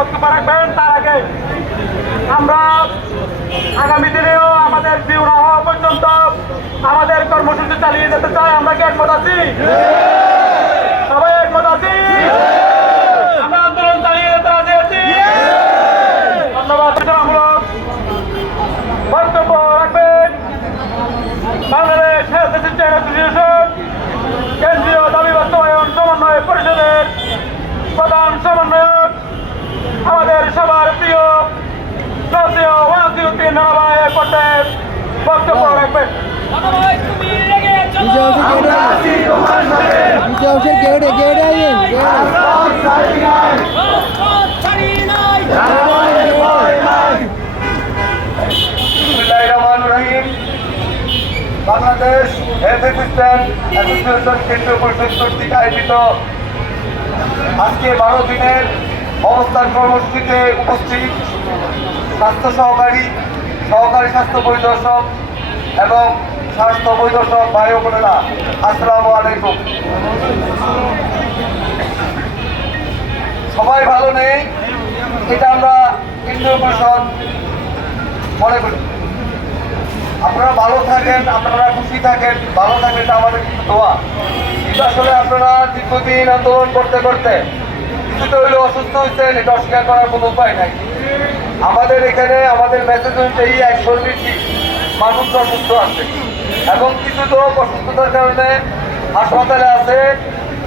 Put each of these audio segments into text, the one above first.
বক্তব্য রাখবেন, তার আগে আমরা আগামী দিনেও আমাদের বিউ না হওয়া পর্যন্ত আমাদের কর্মসূচি চালিয়ে যেতে চাই। আমরা কি একমত আছি? সবাই একমত আছি? আমরা আন্দোলন চালিয়ে যেতে আছি? ধন্যবাদ আমূলক বক্তব্য রাখবেন। বাংলাদেশ কেন্দ্রীয় এয়ারপোর্টের বক্তব্য রাখবেন। আইন রহমানির Rahim. Bangladesh health assistant association কেন্দ্রীয় পরিষদ কর্তৃক আয়োজিত আজকে বারো দিনের অবস্থান কর্মসূচিতে উপস্থিত স্বাস্থ্য সহকারী সহকারী স্বাস্থ্য পরিদর্শক এবং স্বাস্থ্য পরিদর্শক ভাই বোনেরা, আসসালামু আলাইকুম। সবাই ভালো নেই? এটা আমরা কেন্দ্রীয় পরিষদ মনে করি। আপনারা ভালো থাকেন, আপনারা খুশি থাকেন, ভালো থাকেন এটা আমাদের কিন্তু দোয়া। কিন্তু আসলে আপনারা দীর্ঘদিন আন্দোলন করতে করতে কিছুতে হইলে অসুস্থ হয়েছেন, এটা অস্বীকার করার কোনো উপায় নাই। আমাদের এখানে, আমাদের মেসেজ অনুযায়ী একশোর বেশি মানুষ অসুস্থ আছে। এবং কিছু লোক অসুস্থতার কারণে হাসপাতালে আছে,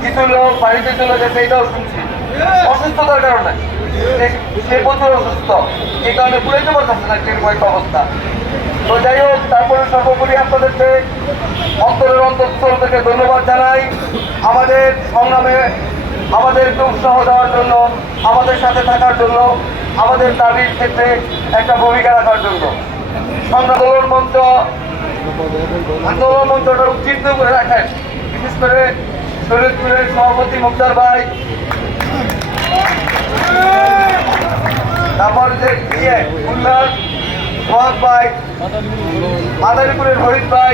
কিছু লোক বাড়িতে চলে গেছে, এটাও শুনছি। অসুস্থতার কারণে। সে- প্রচুর অসুস্থ। এই কারণে বুঝাইতে পারতেছে না কীরকম একটা অবস্থা। তো যাই হোক, তারপরে সর্বোপরি আপনাদেরকে অন্তরের অন্তঃস্থল থেকে ধন্যবাদ জানাই। আমাদের সংগ্রামে আমাদেরকে উৎসাহ দেওয়ার জন্য, আমাদের সাথে থাকার জন্য। আমাদের দাবির ক্ষেত্রে একটা ভূমিকা রাখার জন্য। সংগ্রাম মন্ত্র আন্দোলন মঞ্চটা উজ্জীবিত করে রাখেন। বিশেষ করে শরীরপুরের সভাপতি মুক্তার ভাই। তারপর যে ইয়ে খুলনার সোহাগ ভাই, মাদারীপুরের রোহিত ভাই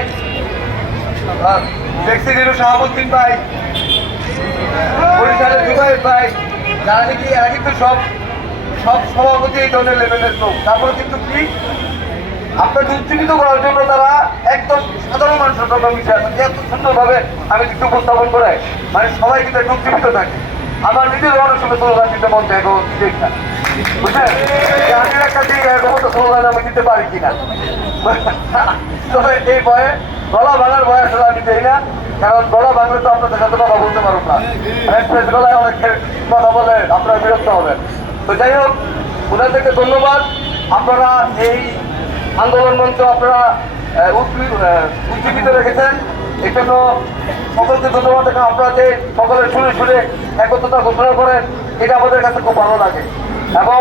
ট্যাক্সিডিরও শাহাবুদ্দিন ভাই, বরিশালের জুবাইর ভাই, যারা নাকি এরা কিন্তু সব সব সভাপতি এই দলের লেভেলের লোক। তারপরে কিন্তু কি? আপনাকে উজ্জীবিত করার জন্য তারা একদম সাধারণ মানুষের কথা মিশে আছে এত সুন্দরভাবে আমি কিন্তু উপস্থাপন করে মানে সবাই কিন্তু একটু উজ্জীবিত থাকে। আমার নিজের অনেক সময় স্লোগান দিতে মন চাই এখন আমি একটা আমি দিতে পারি ভয়ে গলা ভাঙার না। কারণ গলা ভাঙলে তো কথা বলতে পারব না। অনেক কথা বলে, আপনারা বিরক্ত হবেন। তো যাই হোক, ওনাদেরকে ধন্যবাদ। আপনারা এই আন্দোলন মঞ্চ আপনারা উজ্জীবিত রেখেছেন। এই জন্য সকলকে ধন্যবাদ। দেখেন আপনারা যে সকলের শুনে শুনে একত্রতা ঘোষণা করেন, এটা আমাদের কাছে খুব ভালো লাগে। এবং